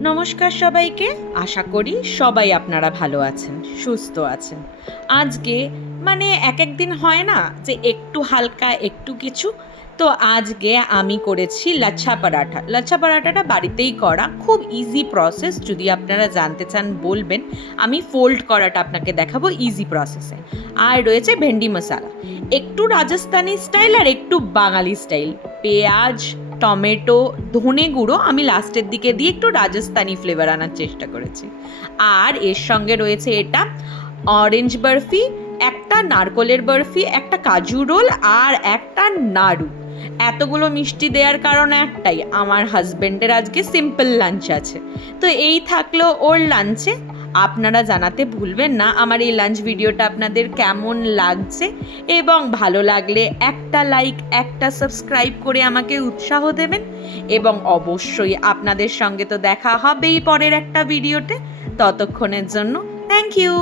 নমস্কার সবাইকে। আশা করি সবাই আপনারা ভালো আছেন, সুস্থ আছেন। আজকে এক দিন হয় না যে একটু হালকা একটু কিছু, তো আজকে আমি করেছি লাচ্ছা পরাঠা। লাচ্ছা পরাঠাটা বাড়িতেই করা, খুব ইজি প্রসেস। যদি আপনারা জানতে চান বলবেন, আমি ফোল্ড করাটা আপনাকে দেখাবো ইজি প্রসেসে। আর রয়েছে ভেন্ডি মশলা, একটু রাজস্থানি স্টাইল আর একটু বাঙালি স্টাইল। পেঁয়াজ, টমেটো, ধনে গুঁড়ো আমি লাস্টের দিকে দিয়ে একটু রাজস্থানি ফ্লেভার আনার চেষ্টা করেছি। আর এর সঙ্গে রয়েছে এটা অরেঞ্জ বরফি, একটা নারকলের বরফি, একটা কাজু রোল আর একটা নাড়ু। এতগুলো মিষ্টি দেওয়ার কারণ একটাই, আমার হাজবেন্ডের আজকে সিম্পল লাঞ্চ আছে। তো এই থাকলো ওর লাঞ্চে। আপনারা জানাতে ভুলবেন না আমার এই লাঞ্চ ভিডিওটা আপনাদের কেমন লাগছে, এবং ভালো লাগলে একটা লাইক, একটা সাবস্ক্রাইব করে আমাকে উৎসাহ দেবেন। এবং অবশ্যই আপনাদের সঙ্গে তো দেখা হবেই পরের একটা ভিডিওতে। ততক্ষণের জন্য থ্যাংক ইউ।